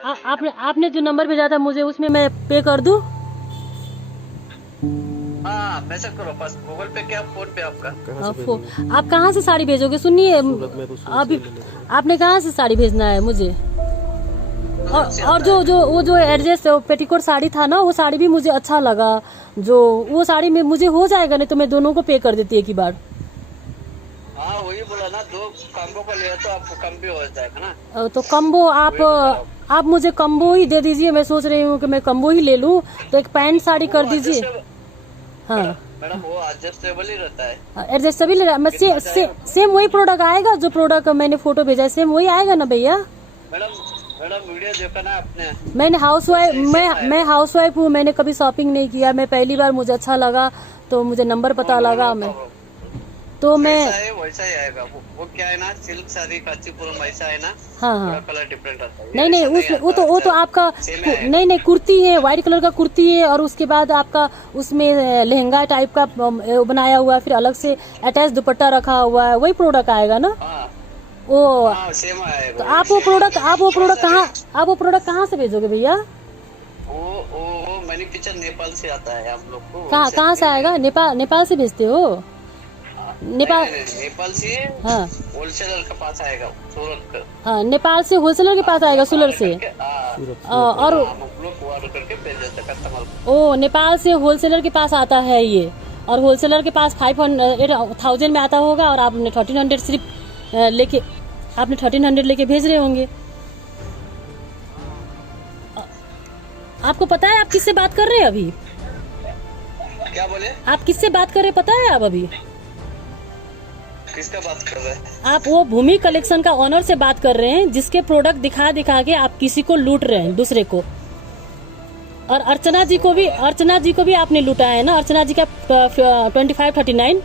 आपने जो नंबर भेजा था मुझे, उसमें मैं पे कर दूं? हाँ मैसेज करो, बस गूगल पे क्या फोन पे आपका। आप कहाँ से साड़ी भेजोगे? सुनिए, अभी आपने कहाँ से साड़ी भेजना है मुझे? और जो एड्रेस पेटीकोट साड़ी था ना, वो साड़ी भी मुझे अच्छा लगा। जो वो साड़ी में मुझे हो जाएगा, नहीं तो मैं दोनों को पे कर देती एक ही बार। हाँ वही बोला ना, 2 कॉम्बो को लिया तो आपको कम भी हो जाएगा ना। तो कम्बो आप मुझे कम्बो ही दे दीजिए। मैं सोच रही हूँ कि मैं कम्बो ही ले लूँ, तो एक पैंट साड़ी कर दीजिए। हाँ मैडम वो एडजस्टेबल ही रहता है। एडजस्टेबल ले रहा मैं। सेम वही प्रोडक्ट आएगा जो प्रोडक्ट मैंने फोटो भेजा है, सेम वही आएगा ना भैया? मैडम वीडियो देखा ना आपने? मैंने मैं हाउस वाइफ हूँ, मैंने कभी शॉपिंग नहीं किया। मैं पहली बार, मुझे अच्छा लगा तो मुझे नंबर पता लगा। मैं तो मैं वैसा ही आएगा। वो क्या है ना, सिल्क साड़ी कांचीपुरम वैसा है ना। हाँ कलर डिफरेंट आता है। नहीं उसमें वो तो आपका नहीं कुर्ती है, व्हाइट कलर का कुर्ती है, और उसके बाद आपका उसमें लहंगा टाइप का बनाया हुआ है, फिर अलग से अटैच दुपट्टा रखा हुआ है, वही प्रोडक्ट आएगा ना? वो सेम आएगा। तो आप वो प्रोडक्ट कहाँ से भेजोगे भैया? वो मैन्युफैक्चर नेपाल से आता है आप लोग को। कहाँ से आएगा? नेपाल से भेजते हो? नेपाल से हाँ होलसेलर के पास आएगा, सूरत का। हाँ, नेपाल से होलसेलर के पास आएगा, सूरत से। और ओ नेपाल से होलसेलर के पास आता है ये, और होलसेलर के पास 500 में आता होगा, और आपने 1300 सिर्फ लेके 1300 लेके भेज रहे होंगे। आपको पता है आप किससे बात कर रहे हैं अभी? क्या बोले? आप किससे बात कर रहे हैं पता है आप अभी? किसका बात कर रहे हैं? आप वो भूमि कलेक्शन का ऑनर से बात कर रहे हैं, जिसके प्रोडक्ट दिखा के आप किसी को लूट रहे हैं, दूसरे को। और अर्चना जी को भी आपने लूटा है ना? अर्चना जी का 2599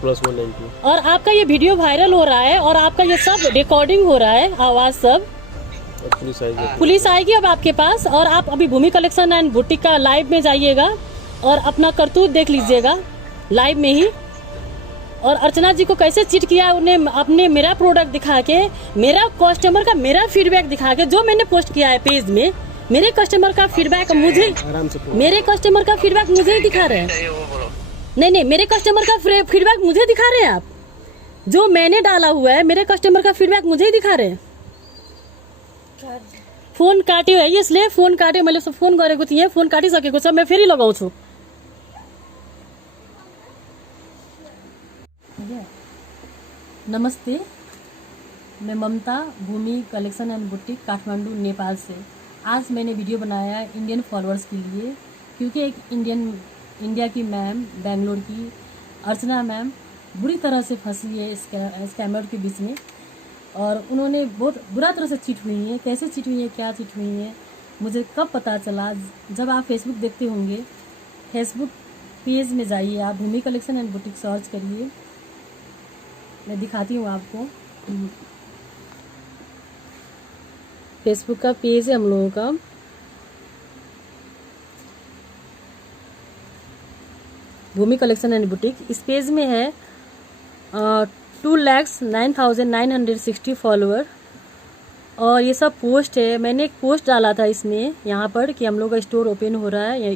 प्लस 190। और आपका ये वीडियो वायरल हो रहा है, और आपका ये सब रिकॉर्डिंग हो रहा है, आवाज सब। पुलिस आएगी अब आपके पास, और आप अभी भूमि कलेक्शन एंड बुटीक का लाइव में जाइएगा और अपना करतूत देख लीजिएगा लाइव में ही। और अर्चना जी को कैसे चीट किया उन्हें, अपने मेरा प्रोडक्ट दिखा के, मेरा कस्टमर का मेरा फीडबैक दिखा के, जो मैंने पोस्ट किया है पेज में, मेरे कस्टमर का फीडबैक मुझे ही दिखा रहे हैं। नहीं मेरे कस्टमर का फीडबैक मुझे दिखा रहे हैं आप। जो मैंने डाला हुआ है, मेरे कस्टमर का फीडबैक मुझे ही दिखा रहे हैं। फोन काट्यो है इसलिए फोन काट्यो, मैले फोन गरेको थिएँ, फोन काटिसकेको छ, मैं फेरि लगाउँछु। नमस्ते, मैं Mamta, Bhumi collection and boutique, Kathmandu, Nepal से। आज मैंने वीडियो बनाया है इंडियन फॉलोअर्स के लिए, क्योंकि एक इंडिया की मैम, बेंगलोर की अर्चना मैम बुरी तरह से फंसी है स्कैमर के बीच में, और उन्होंने बहुत बुरा तरह से चीट हुई है। कैसे चीट हुई है, क्या चीट हुई है, मुझे कब पता चला? जब आप फेसबुक देखते होंगे, फेसबुक पेज में जाइए आप, भूमि कलेक्शन एंड बुटीक सर्च करिए, मैं दिखाती हूँ आपको। फेसबुक का पेज है हम लोगों का, भूमि कलेक्शन एंड बुटीक। इस पेज में है 2,09,960 फॉलोअर, और ये सब पोस्ट है। मैंने एक पोस्ट डाला था इसमें, यहाँ पर कि हम लोग का स्टोर ओपन हो रहा है।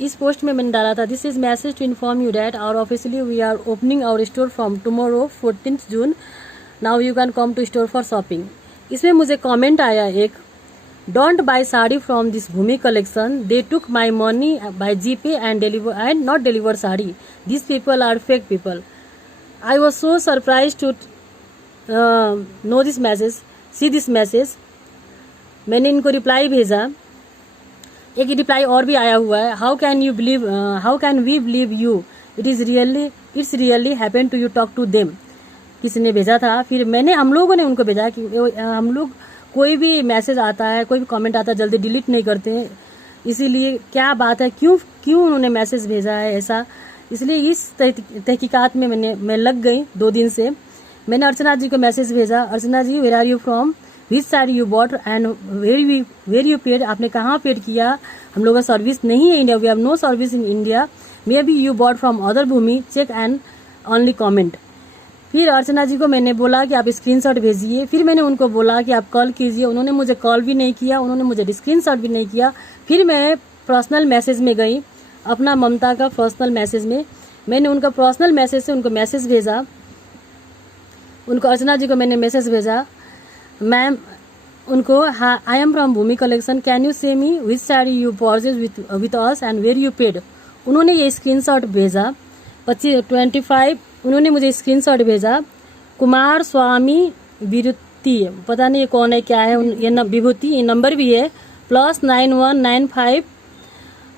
इस पोस्ट में मैंने डाला था, this is message to inform you that our officially we are opening our store from tomorrow 14th June, now you can come to store for shopping. इसमें मुझे कमेंट आया एक, don't buy sari from this Bhumi collection, they took my money by GPay and not deliver sari, this people are fake people. I was so surprise to know this message, see this message. मैंने इनको reply भेजा, एक reply और भी आया हुआ है, how can we believe you, it's really happen to you, talk to them. किसी ने भेजा था, फिर हम लोगों ने उनको भेजा कि हम लोग कोई भी मैसेज आता है, कोई भी कमेंट आता है, जल्दी डिलीट नहीं करते हैं, इसीलिए क्या बात है, क्यों उन्होंने मैसेज भेजा है ऐसा। इसलिए इस तहकीकात में मैं लग गई 2 दिन से। मैंने अर्चना जी को मैसेज भेजा, Archana ji where are you from, which sari you bought and where you paid, आपने कहाँ पेड किया, हम लोग का सर्विस नहीं है India, we have no service in India, may be you bought from other Bhumi, check and only comment. फिर अर्चना जी को मैंने बोला कि आप स्क्रीनशॉट भेजिए, फिर मैंने उनको बोला कि आप कॉल कीजिए, उन्होंने मुझे कॉल भी नहीं किया, उन्होंने मुझे स्क्रीनशॉट भी नहीं किया। फिर मैं पर्सनल मैसेज में गई, अपना ममता का पर्सनल मैसेज में मैंने उनका पर्सनल मैसेज से उनको मैसेज भेजा, उनको अर्चना जी को मैंने मैसेज भेजा, मैम उनको, हाँ I am from Bhumi collection, can you say me which sari you purchase with us and where you paid. उन्होंने ये स्क्रीनशॉट भेजा 25 उन्होंने मुझे स्क्रीनशॉट भेजा। कुमार स्वामी विभूति, पता नहीं ये कौन है क्या है, ये विभूति, ये नंबर भी है +9195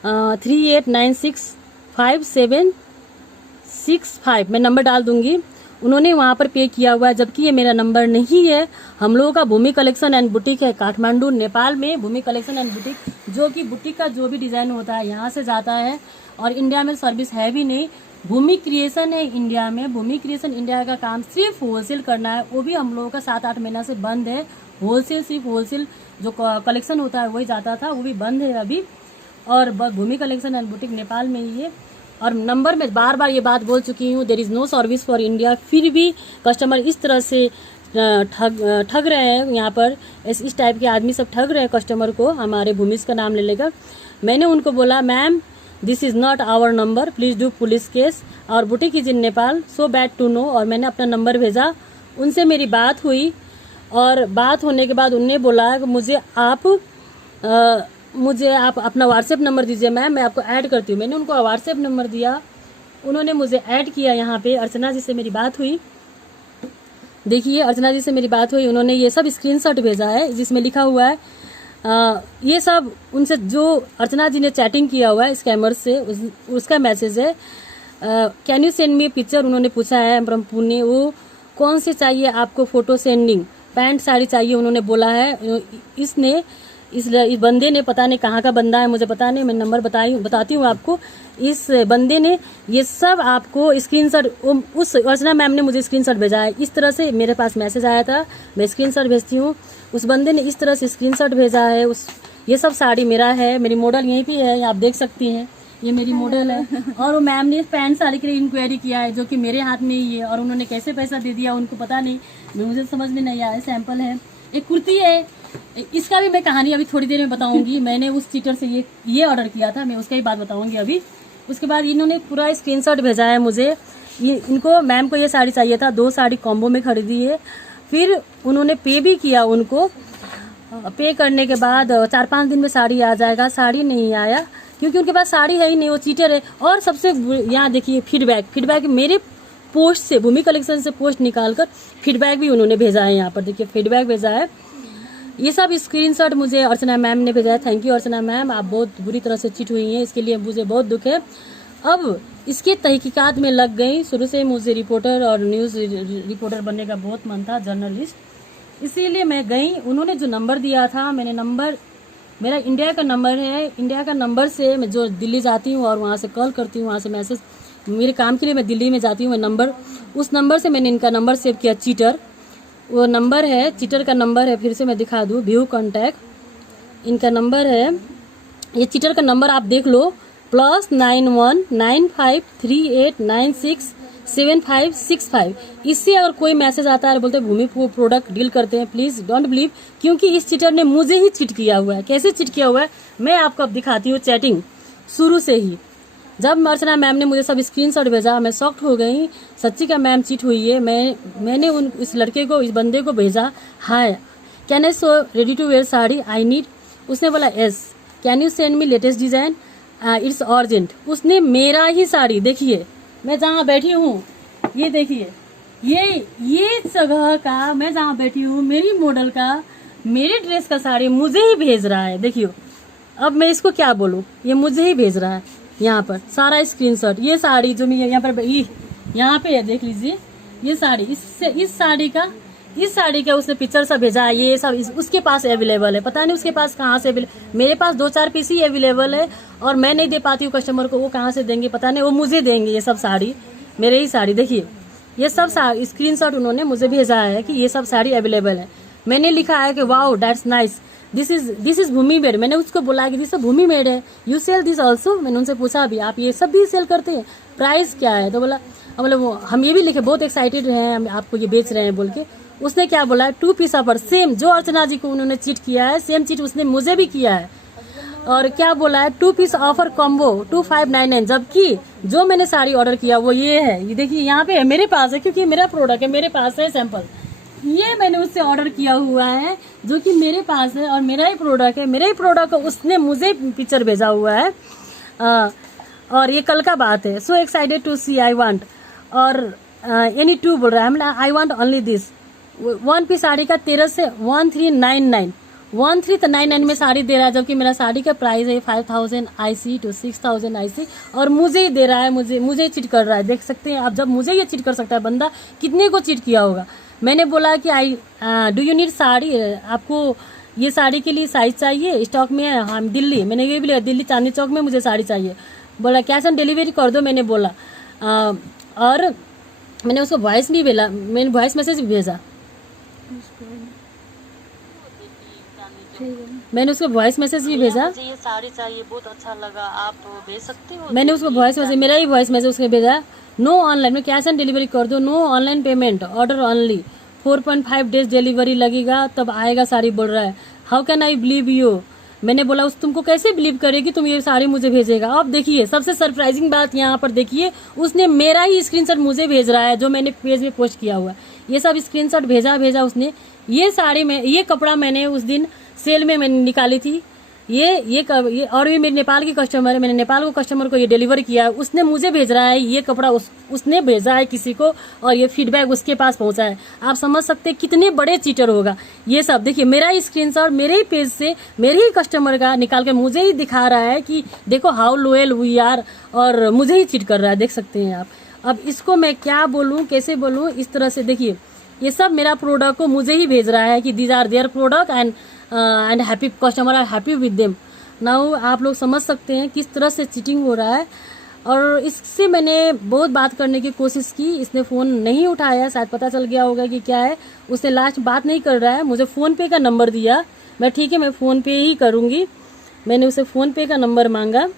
38965765, मैं नंबर डाल दूंगी। उन्होंने वहाँ पर पे किया हुआ है, जबकि ये मेरा नंबर नहीं है। हम लोगों का भूमि कलेक्शन एंड बुटीक है काठमांडू नेपाल में। भूमि कलेक्शन एंड बुटीक, जो कि बुटीक का जो भी डिजाइन होता है यहाँ से जाता है, और इंडिया में सर्विस है भी नहीं। भूमि क्रिएशन है इंडिया में, भूमि क्रिएशन इंडिया का काम सिर्फ होलसेल करना है, वो भी हम लोगों का 7-8 महीना से बंद है। होलसेल, सिर्फ होलसेल जो कलेक्शन होता है वही जाता था, वो भी बंद है अभी। और भूमि कलेक्शन एंड बुटीक नेपाल में ही है। और नंबर में बार बार ये बात बोल चुकी हूँ, there is no service for India. फिर भी कस्टमर इस तरह से ठग रहे हैं, यहाँ पर इस टाइप के आदमी सब ठग रहे हैं कस्टमर को, हमारे भूमिज का नाम ले लेकर। मैंने उनको बोला, ma'am this is not our number, please do police case, और boutique is in Nepal, so bad to know. और मैंने अपना नंबर भेजा, उनसे मेरी बात हुई, और बात होने के बाद उन्होंने बोला कि मुझे आप अपना व्हाट्सएप नंबर दीजिए मैम, मैं आपको ऐड करती हूँ। मैंने उनको व्हाट्सएप नंबर दिया, उन्होंने मुझे ऐड किया। यहाँ पे अर्चना जी से मेरी बात हुई, देखिए अर्चना जी से मेरी बात हुई, उन्होंने ये सब स्क्रीनशॉट भेजा है जिसमें लिखा हुआ है ये सब उनसे जो अर्चना जी ने चैटिंग किया हुआ है स्कैमर से, उसका मैसेज है। Can you send me picture, उन्होंने पूछा है फ्रॉम पुणे। वो कौन से चाहिए आपको फोटो सेंडिंग, पैंट साड़ी चाहिए उन्होंने बोला है। इस बंदे ने, पता नहीं कहाँ का बंदा है मुझे पता नहीं, मैं नंबर बताती हूँ आपको। इस बंदे ने ये सब आपको स्क्रीनशॉट, उस अर्चना मैम ने मुझे स्क्रीनशॉट भेजा है। इस तरह से मेरे पास मैसेज आया था, मैं स्क्रीनशॉट भेजती हूँ। उस बंदे ने इस तरह से स्क्रीनशॉट भेजा है। ये सब साड़ी मेरा है, मेरी मॉडल यहीं पे है, आप देख सकती हैं, ये मेरी मॉडल है। और वो मैम ने पैंट साड़ी के लिए इंक्वायरी किया है, जो कि मेरे हाथ में ही है, और उन्होंने कैसे पैसा दे दिया उनको पता नहीं, मुझे समझ में नहीं आया। सैंपल है, एक कुर्ती है, इसका भी मैं कहानी अभी थोड़ी देर में बताऊंगी। मैंने उस चीटर से ये ऑर्डर किया था, मैं उसका ही बात बताऊंगी अभी। उसके बाद इन्होंने पूरा स्क्रीनशॉट भेजा है मुझे। इनको, मैम को ये साड़ी चाहिए था, 2 साड़ी कॉम्बो में खरीदी है। फिर उन्होंने पे भी किया, उनको पे करने के बाद 4-5 दिन में साड़ी आ जाएगा। साड़ी नहीं आया क्योंकि उनके पास साड़ी है ही नहीं, वो चीटर है। और सबसे यहाँ देखिए फीडबैक मेरे पोस्ट से, भूमि कलेक्शन से पोस्ट निकालकर फीडबैक भी उन्होंने भेजा है। यहाँ पर देखिए फीडबैक भेजा है। ये सब स्क्रीनशॉट मुझे अर्चना मैम ने भेजा है। थैंक यू अर्चना मैम, आप बहुत बुरी तरह से चीट हुई हैं, इसके लिए मुझे बहुत दुख है। अब इसके तहकीकात में लग गई। शुरू से मुझे रिपोर्टर और न्यूज़ रिपोर्टर बनने का बहुत मन था, जर्नलिस्ट, इसीलिए मैं गई। उन्होंने जो नंबर दिया था, मैंने नंबर, मेरा इंडिया का नंबर है, इंडिया का नंबर से मैं जो दिल्ली जाती हूँ और वहाँ से कॉल करती हूँ, वहाँ से मैसेज, मेरे काम के लिए मैं दिल्ली में जाती हूँ, मैं नंबर, उस नंबर से मैंने इनका नंबर सेव किया। चीटर वो नंबर है, चीटर का नंबर है, फिर से मैं दिखा दूँ, व्यू कॉन्टैक्ट इनका नंबर है। ये चीटर का नंबर आप देख लो, +919538967565। इससे अगर कोई मैसेज आता है बोलते भूमि प्रोडक्ट डील करते हैं, प्लीज डोंट बिलीव, क्योंकि इस चीटर ने मुझे ही चीट किया हुआ है। कैसे चीट किया हुआ है मैं आपको अब दिखाती हूँ। चैटिंग शुरू से ही, जब अर्चना मैम ने मुझे सब स्क्रीनशॉट भेजा, मैं शॉक्ड हो गई, सच्ची का मैम चीट हुई है। मैंने इस लड़के को, इस बंदे को भेजा, hi can I so ready to wear sari I need. उसने बोला yes, can you send me latest design, it's urgent. उसने मेरा ही साड़ी, देखिए मैं जहाँ बैठी हूँ, ये देखिए, ये जगह का, मैं जहाँ बैठी हूँ, मेरी मॉडल का, मेरे ड्रेस का साड़ी मुझे ही भेज रहा है। देखियो अब मैं इसको क्या बोलूँ, ये मुझे ही भेज रहा है। यहाँ पर सारा स्क्रीनशॉट, ये साड़ी जो मैं यहाँ पर यहाँ पे है, देख लीजिए ये साड़ी, इस साड़ी का उसने पिक्चर सब भेजा है। ये सब उसके पास अवेलेबल है, पता नहीं उसके पास कहाँ से अवेलेबल, मेरे पास 2-4 पीस ही अवेलेबल है और मैं नहीं दे पाती हूँ कस्टमर को, वो कहाँ से देंगे पता नहीं, वो मुझे देंगे। ये सब साड़ी मेरे ही साड़ी, देखिए ये सब स्क्रीनशॉट उन्होंने मुझे भेजा है कि ये सब साड़ी अवेलेबल है। मैंने लिखा है कि wow that's nice, this is Bhumi made. मैंने उसको बोला कि दिस भूमि मेड है, यू सेल दिस ऑल्सो। मैंने उनसे पूछा भी आप ये सब भी सेल करते हैं, प्राइस क्या है? तो बोला मतलब हम ये भी लिखे बहुत एक्साइटेड हैं, हम आपको ये बेच रहे हैं बोल के। उसने क्या बोला है, 2 पीस ऑफर सेम, जो अर्चना जी को उन्होंने चीट किया है सेम चीट उसने मुझे भी किया है। और क्या बोला है, 2 पीस ऑफर कॉम्बो 2599, जबकि जो मैंने साड़ी ऑर्डर किया वो ये है, ये देखिए यहाँ पे है मेरे पास है, क्योंकि मेरा प्रोडक्ट है, मेरे पास है सैंपल। ये मैंने उससे ऑर्डर किया हुआ है जो कि मेरे पास है और मेरा ही प्रोडक्ट है, मेरा ही प्रोडक्ट उसने मुझे पिक्चर भेजा हुआ है। और ये कल का बात है। So excited to see, I want, और एनी टू बोल रहा है, I want only this. 1 piece sari का 13 से 1399, 1399 में साड़ी दे रहा है, जबकि मेरा साड़ी का प्राइस है 5000 IC to 6000 IC, और मुझे ही दे रहा है, मुझे चीट कर रहा है। देख सकते हैं आप, जब मुझे ये चीट कर सकता है बंदा, कितने को चीट किया होगा। मैंने बोला कि डू यू नीड साड़ी, आपको ये साड़ी के लिए साइज चाहिए, स्टॉक में है, हम दिल्ली, मैंने ये भी लिया दिल्ली चांदनी चौक में मुझे साड़ी चाहिए। बोला कैश ऑन डिलीवरी कर दो, मैंने बोला। और मैंने उसको वॉइस नहीं भेजा, मैंने वॉइस मैसेज भेजा, मैंने उसको वॉइस मैसेज भी भेजा। मुझे ये साड़ी चाहिए, बहुत अच्छा लगा, आप भेज सकते हो? मैंने उसको वॉइस मैसेज, मेरा ही वॉइस मैसेज उसने भेजा। नो ऑनलाइन में कैश ऑन डिलीवरी कर दो, no online payment, order only, 4.5 days delivery लगेगा तब आएगा साड़ी, बोल रहा है। How can I believe you. मैंने बोला उस तुमको कैसे बिलीव करेगी, तुम ये साड़ी मुझे भेजेगा। अब देखिए सबसे सरप्राइजिंग बात यहाँ पर देखिए, उसने मेरा ही स्क्रीनशॉट मुझे भेज रहा है जो मैंने पेज में पोस्ट किया हुआ है। ये सब स्क्रीनशॉट भेजा उसने। ये साड़ी में, ये कपड़ा मैंने उस दिन सेल में मैंने निकाली थी। ये और भी मेरे नेपाल की कस्टमर है, मैंने नेपाल को कस्टमर को ये डिलीवर किया है, उसने मुझे भेज रहा है ये कपड़ा, उसने भेजा है किसी को और ये फीडबैक उसके पास पहुंचा है। आप समझ सकते हैं कितने बड़े चीटर होगा ये सब। देखिए मेरा ही स्क्रीनशॉट मेरे ही पेज से मेरे ही कस्टमर का निकाल के मुझे ही दिखा रहा है कि देखो हाउ लोयल वी आर, और मुझे ही चीट कर रहा है, देख सकते हैं आप। अब इसको मैं क्या बोलूँ, कैसे बोलूँ, इस तरह से देखिए ये सब मेरा प्रोडक्ट को मुझे ही भेज रहा है कि these are their product and happy customer are happy with them. Now आप लोग समझ सकते हैं किस तरह से चीटिंग हो रहा है। और इससे मैंने बहुत बात करने की कोशिश की, इसने फ़ोन नहीं उठाया, शायद पता चल गया होगा कि क्या है। उसने लास्ट बात नहीं कर रहा है, मुझे फ़ोन पे का नंबर दिया, मैं ठीक है मैं फ़ोन पे ही करूँगी। मैंने उसे फ़ोन पे का नंबर मांगा,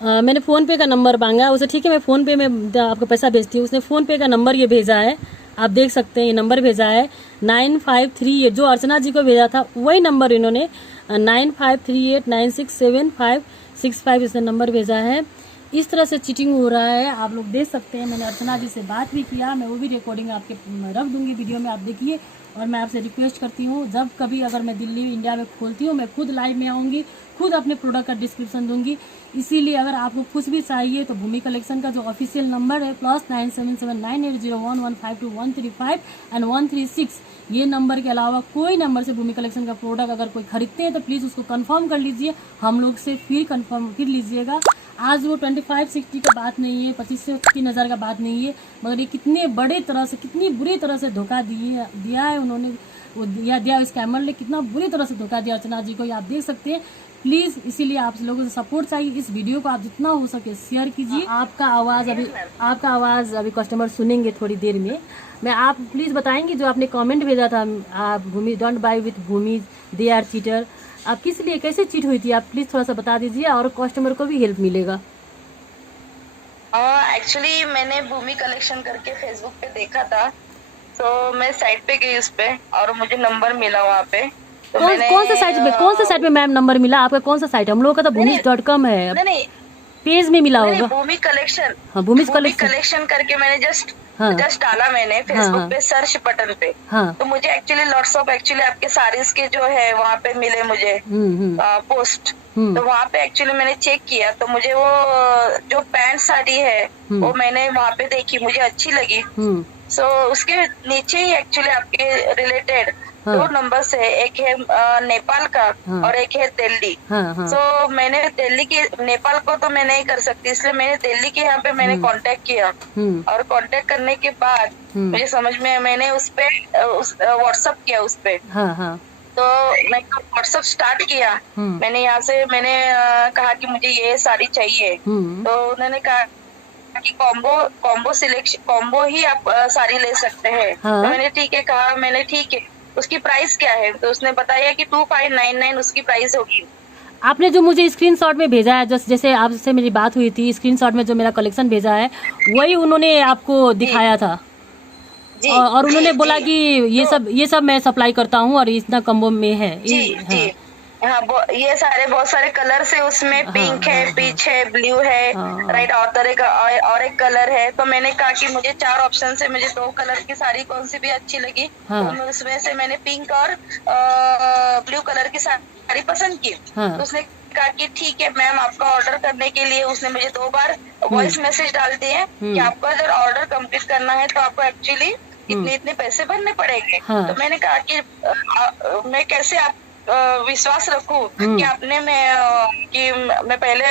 मैंने फ़ोन पे का नंबर मांगा उसे, ठीक है मैं फ़ोन पे में आपको पैसा भेजती हूँ। उसने फ़ोन पे का नंबर ये भेजा है, आप देख सकते हैं ये नंबर भेजा है 953, जो अर्चना जी को भेजा था वही नंबर इन्होंने 9538967565 इसने नंबर भेजा है। इस तरह से चीटिंग हो रहा है, आप लोग देख सकते हैं। मैंने अर्चना जी से बात भी किया, मैं वो भी रिकॉर्डिंग आपके रख दूंगी वीडियो में, आप देखिए। और मैं आपसे रिक्वेस्ट करती हूँ, जब कभी अगर मैं दिल्ली इंडिया में खोलती हूँ, मैं खुद लाइव में आऊँगी, खुद अपने प्रोडक्ट का डिस्क्रिप्शन दूंगी। इसीलिए अगर आपको कुछ भी चाहिए तो भूमि कलेक्शन का जो ऑफिशियल नंबर है +977980152135 एंड 136, ये नंबर के अलावा कोई नंबर से भूमि कलेक्शन का प्रोडक्ट अगर कोई खरीदते हैं तो प्लीज़ उसको कंफर्म कर लीजिए, हम लोग से फिर लीजिएगा। आज वो 2560 का बात नहीं है, 25 से 3000 का बात नहीं है, मगर ये कितने बड़े तरह से, कितनी बुरी तरह से धोखा दिया है उन्होंने, वो दिया स्कैमर ने कितना बुरी तरह से धोखा दिया अर्चना जी को, ये आप देख सकते हैं। प्लीज़ इसीलिए आप लोगों से सपोर्ट चाहिए, इस वीडियो को आप जितना हो सके शेयर कीजिए। आपका आवाज़ अभी कस्टमर सुनेंगे थोड़ी देर में। मैं आप प्लीज़ बताएंगे जो आपने कमेंट भेजा था, आप Bhumi don't buy with Bhumi, they are cheater, आप किस लिए कैसे चीट हुई थी, आप प्लीज़ थोड़ा सा बता दीजिए और कस्टमर को भी हेल्प मिलेगा। एक्चुअली मैंने भूमि कलेक्शन करके फेसबुक पे देखा था, तो मैं साइट पे गई उस पे और मुझे नंबर मिला वहाँ पे। तो कौन सा साइट पे मैम नंबर मिला आपका, कौन सा साइट? हम लोगों का तो भूमि.com है, नहीं पेज में मिला होगा। भूमि कलेक्शन, हाँ भूमि कलेक्शन करके मैंने जस्ट डाला मैंने फेसबुक पे सर्च बटन पे। तो मुझे एक्चुअली लॉट्स ऑफ आपके साड़ीज के जो है वहाँ पे मिले मुझे पोस्ट। तो वहाँ पे एक्चुअली मैंने चेक किया, तो मुझे वो जो पैंट साड़ी है वो मैंने वहाँ पे देखी, मुझे अच्छी लगी। सो उसके नीचे ही एक्चुअली आपके रिलेटेड 2 नंबर है, एक है नेपाल का और एक है दिल्ली। सो मैंने दिल्ली के, नेपाल को तो मैं नहीं कर सकती, इसलिए मैंने दिल्ली के यहाँ पे मैंने कांटेक्ट किया। और कांटेक्ट करने के बाद मुझे समझ में, मैंने उस पे व्हाट्सएप किया उस पे। तो मैं व्हाट्सएप स्टार्ट किया, मैंने यहाँ से मैंने कहा कि मुझे ये साड़ी चाहिए। तो उन्होंने कहा कि कॉम्बो सिलेक्शन, कॉम्बो ही आप साड़ी ले सकते हैं। तो मैंने ठीक है कहा, मैंने ठीक है उसकी प्राइस क्या है, तो उसने बताया कि 2599 उसकी प्राइस होगी। आपने जो मुझे स्क्रीनशॉट में भेजा है, जैसे आपसे मेरी बात हुई थी, स्क्रीनशॉट में जो मेरा कलेक्शन भेजा है वही उन्होंने आपको दिखाया था। और उन्होंने बोला कि ये सब मैं सप्लाई करता हूँ और इतना कम्बो में है। हाँ, ये सारे बहुत सारे कलर है उसमें। पिंक है, पीच है, ब्लू है, राइट, और एक कलर है। तो मैंने कहा कि मुझे 4 ऑप्शन से मुझे 2 कलर की साड़ी कौन सी भी अच्छी लगी, तो उसमें से मैंने पिंक और ब्लू कलर की साड़ी पसंद की। तो उसने कहा कि ठीक है मैम, आपका ऑर्डर करने के लिए उसने मुझे 2 बार वॉइस मैसेज डाल दिए कि आपको अगर ऑर्डर कंप्लीट करना है तो आपको एक्चुअली इतने पैसे भरने पड़ेंगे। तो मैंने कहा कि मैं कैसे आप विश्वास रखूं कि आपने कि मैं पहले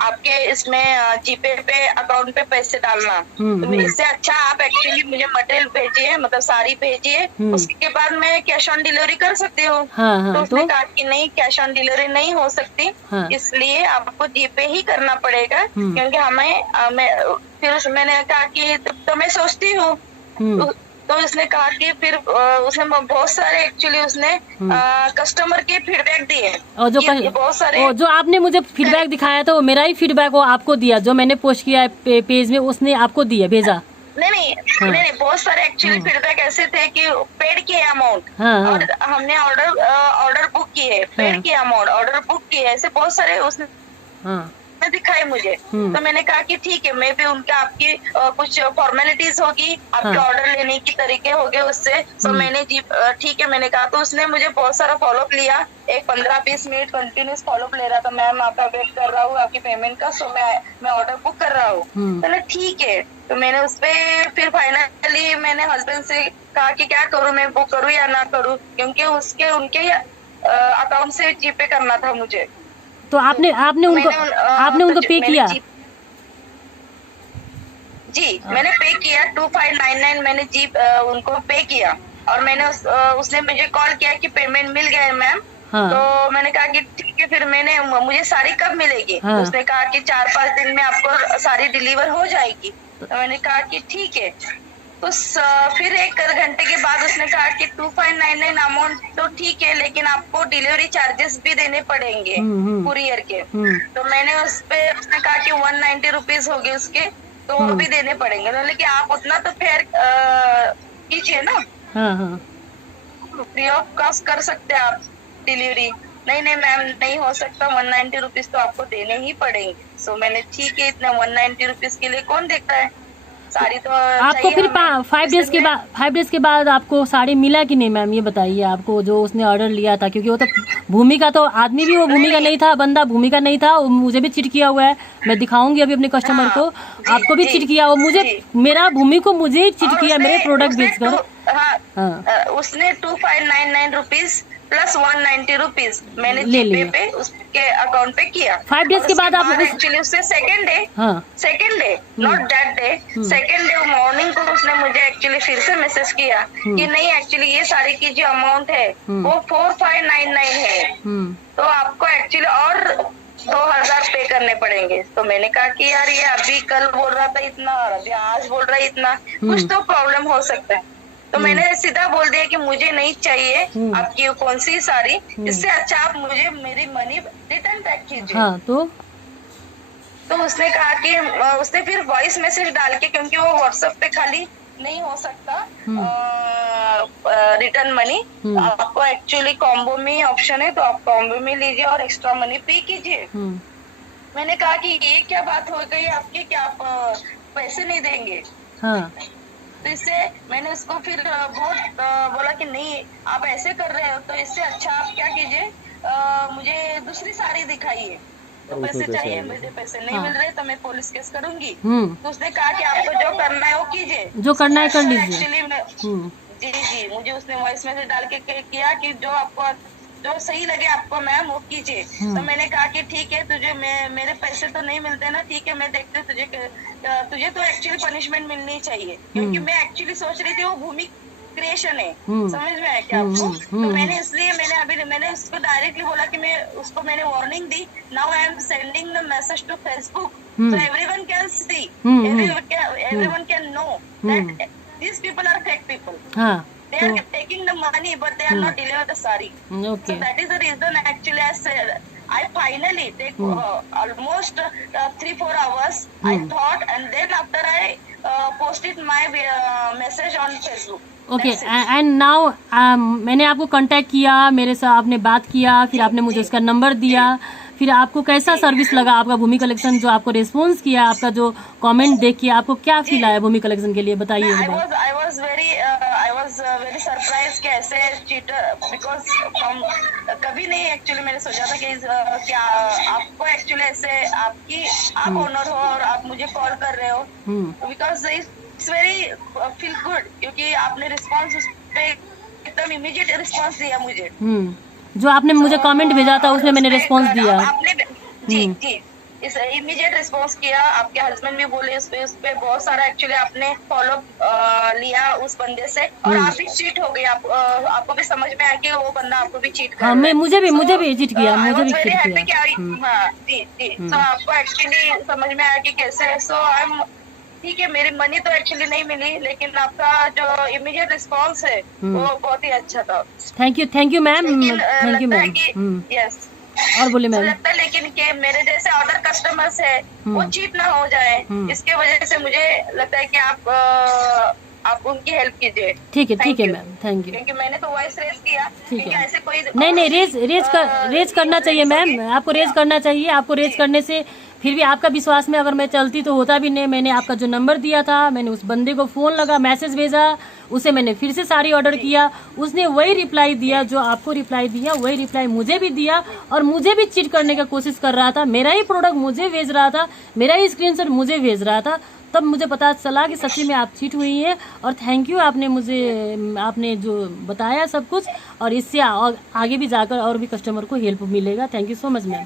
आपके इसमें जीपे पे अकाउंट पे पैसे डालना। तो इससे अच्छा आप एक्चुअली मुझे मटेरियल भेजिए, मतलब साड़ी भेजिए, उसके बाद मैं कैश ऑन डिलीवरी कर सकती हूँ। तो उसने कहा कि नहीं, कैश ऑन डिलीवरी नहीं हो सकती, इसलिए आपको जीपे ही करना पड़ेगा, क्योंकि फिर मैंने कहा कि तो मैं सोचती हूँ। तो उसने कहा कि फिर उसने बहुत सारे एक्चुअली उसने कस्टमर के फीडबैक दिए, और बहुत सारे जो आपने मुझे फीडबैक दिखाया था वो मेरा ही फीडबैक वो आपको दिया, जो मैंने पोस्ट किया है पेज में उसने आपको दिया, भेजा? नहीं, बहुत सारे एक्चुअली फीडबैक ऐसे थे कि पेड किए अमाउंट और हमने ऑर्डर बुक किए, पेड किए अमाउंट, ऑर्डर बुक किए, ऐसे बहुत सारे उसने दिखाए मुझे। तो मैंने कहा कि ठीक है, मैं भी उनके आपकी कुछ फॉर्मेलिटीज होगी, आपके ऑर्डर लेने की तरीके होंगे उससे। तो मैंने ठीक है मैंने कहा। तो उसने मुझे बहुत सारा फॉलोअप लिया, एक 15-20 मिनट कंटिन्यूस फॉलोअप ले रहा था। मैम आपका वेट कर रहा हूँ आपकी पेमेंट का, सो मैं ऑर्डर बुक कर रहा हूँ। तो ठीक है, तो मैंने उस पर फिर फाइनली मैंने हस्बैंड से कहा कि क्या करूँ, मैं बुक करूँ या ना करूँ, क्योंकि उनके अकाउंट से जीपे करना था मुझे। तो आपने उनको पे किया? जी, मैंने पे किया 2599 मैंने उनको पे किया। और मैंने उसने मुझे कॉल किया कि पेमेंट मिल गया है मैम। तो मैंने कहा कि ठीक है, फिर मुझे साड़ी कब मिलेगी? तो उसने कहा कि 4-5 दिन में आपको साड़ी डिलीवर हो जाएगी। तो मैंने कहा कि ठीक है। तो फिर 1 घंटे के बाद उसने कहा कि 2599 अमाउंट तो ठीक है, लेकिन आपको डिलीवरी चार्जेस भी देने पड़ेंगे कुरियर के। तो मैंने उसने कहा कि 190 रुपीज होगी उसके, तो वो भी देने पड़ेंगे। तो लेकिन आप उतना तो फेयर कीजिए ना, फ्री ऑफ कॉस्ट कर सकते हैं आप डिलीवरी। नहीं मैम, नहीं हो सकता, 190 रुपीज तो आपको देने ही पड़ेंगे। सो मैंने ठीक है, इतना 190 रुपीज के लिए कौन देता है साड़ी? तो आपको फिर 5 डेज के बाद आपको साड़ी मिला कि नहीं मैम, ये बताइए आपको, जो उसने ऑर्डर लिया था? क्योंकि वो तो भूमिका तो आदमी भी वो भूमिका नहीं था, बंदा भूमिका नहीं था, मुझे भी चीट किया हुआ है। मैं दिखाऊंगी अभी अपने कस्टमर को, आपको भी चीट किया, वो मुझे मेरा भूमि को मुझे ही चीट किया मेरे प्रोडक्ट बेचकर। उसने 2599 रुपीज प्लस 190 रुपीज मैंने जीपे पे उसके अकाउंट पे किया। 5 डेज के बाद आप एक्चुअली उससे second day not that day, second day morning को उसने मुझे एक्चुअली फिर से मैसेज किया कि नहीं, एक्चुअली ये साड़ी की जो अमाउंट है वो 4599 है, तो आपको एक्चुअली और 2000 पे करने पड़ेंगे। तो मैंने कहा कि यार ये अभी कल बोल रहा था इतना और अभी आज बोल रहा है इतना, कुछ तो प्रॉब्लम हो सकता है। तो मैंने सीधा बोल दिया कि मुझे नहीं चाहिए आपकी कौन सी साड़ी, इससे अच्छा आप मुझे मेरी मनी रिटर्न बैक कीजिए। तो उसने कहा कि उसने फिर वॉइस मैसेज डाल के, क्योंकि वो व्हाट्सएप पे खाली नहीं हो सकता रिटर्न मनी, आपको एक्चुअली कॉम्बो में ऑप्शन है, तो आप कॉम्बो में लीजिए और एक्स्ट्रा मनी पे कीजिए। मैंने कहा कि ये क्या बात हो गई आपकी, क्या आप पैसे नहीं देंगे? तो इससे मैंने उसको फिर बहुत बोला कि नहीं, आप ऐसे कर रहे हो तो इससे अच्छा आप क्या कीजिए, मुझे दूसरी साड़ी दिखाइए। तो पैसे चाहिए, मुझे पैसे नहीं मिल रहे तो मैं पुलिस केस करूंगी। तो उसने कहा कि आपको जो करना है वो कीजिए, जो करना है कर लीजिए। एक्चुअली जी मुझे उसने वॉइस मैसेज डाल के किया कि जो आपको जो सही लगे आपको मैम वो कीजिए। तो मैंने कहा कि ठीक है, तुझे मेरे पैसे तो नहीं मिलते ना, ठीक है मैं देखती तुझे तो एक्चुअली पनिशमेंट मिलनी चाहिए, क्योंकि मैं एक्चुअली सोच रही थी वो भूमि क्रिएशन है, समझ में आया क्या आपको? तो मैंने उसको डायरेक्टली बोला कि मैंने वार्निंग दी, now I am sending the message to Facebook so everyone can see, everyone can know that these people are fake people. They are taking the money, but they are not delivering the sari. Okay. So that is the reason actually I said I finally take almost 3-4 hours. I thought, and then after I posted my message on Facebook. Okay and now मैंने आपको contact किया, मेरे से आपने बात किया, फिर आपने मुझे उसका नंबर दिया, फिर आपको कैसा सर्विस लगा आपका भूमि कलेक्शन, जो आपको रिस्पॉन्स किया, आपका जो कमेंट देख के आपको क्या फील आया भूमि कलेक्शन के लिए, बताइए। I was very surprised कि ऐसे चीटर, बिकॉज कभी नहीं एक्चुअली मैंने सोचा था कि क्या आपको एक्चुअली ऐसे आप ओनर हो और आप मुझे कॉल कर रहे हो, because it's very feel good, क्योंकि आपने रिस्पॉन्स उस पे एकदम इमीडिएट रिस्पॉन्स दिया मुझे। जो आपने मुझे कमेंट भेजा था उसमें मैंने रिस्पॉन्स दिया। आपने जी इस इमीडिएट रिस्पॉन्स किया। आपके हस्बैंड भी बोले उस पे बहुत सारा एक्चुअली आपने फॉलो लिया उस बंदे से, और आप भी चीट हो गई। आपको भी समझ में आया कि वो बंदा आपको भी चीट कर रहा है। मुझे भी चीट किया, मुझे भी चीट किया। जी तो आपको एक्चुअली समझ में आया कि कैसे। सो आई एम ठीक है, मेरी मनी तो एक्चुअली नहीं मिली, लेकिन आपका जो इमीडिएट रिस्पॉन्स है वो बहुत ही अच्छा था। Thank you ma'am, thank you ma'am. Yes, और बोले मैम। लगता है लेकिन कि मेरे जैसे अदर कस्टमर्स है वो चीट ना हो जाए, इसके वजह से मुझे लगता है कि आप उनकी हेल्प कीजिए। ठीक है मैम, थैंक यू। क्योंकि मैंने तो वॉइस रेज किया। ठीक है, ऐसे कोई नहीं रेज करना चाहिए मैम, आपको रेज करना चाहिए। आपको रेज करने से फिर भी आपका विश्वास में अगर मैं चलती तो होता भी नहीं। मैंने आपका जो नंबर दिया था, मैंने उस बंदे को फोन लगा, मैसेज भेजा, उसे मैंने फिर से साड़ी ऑर्डर किया, उसने वही रिप्लाई दिया जो आपको रिप्लाई दिया, वही रिप्लाई मुझे भी दिया, और मुझे भी चीट करने का कोशिश कर रहा था। मेरा ही प्रोडक्ट मुझे भेज रहा था, मेरा ही स्क्रीनशॉट मुझे भेज रहा था। तब मुझे पता चला कि सच्ची में आप चीट हुई है। और थैंक यू, आपने जो बताया सब कुछ, और इससे आगे भी जाकर और भी कस्टमर को हेल्प मिलेगा। Thank you so much ma'am.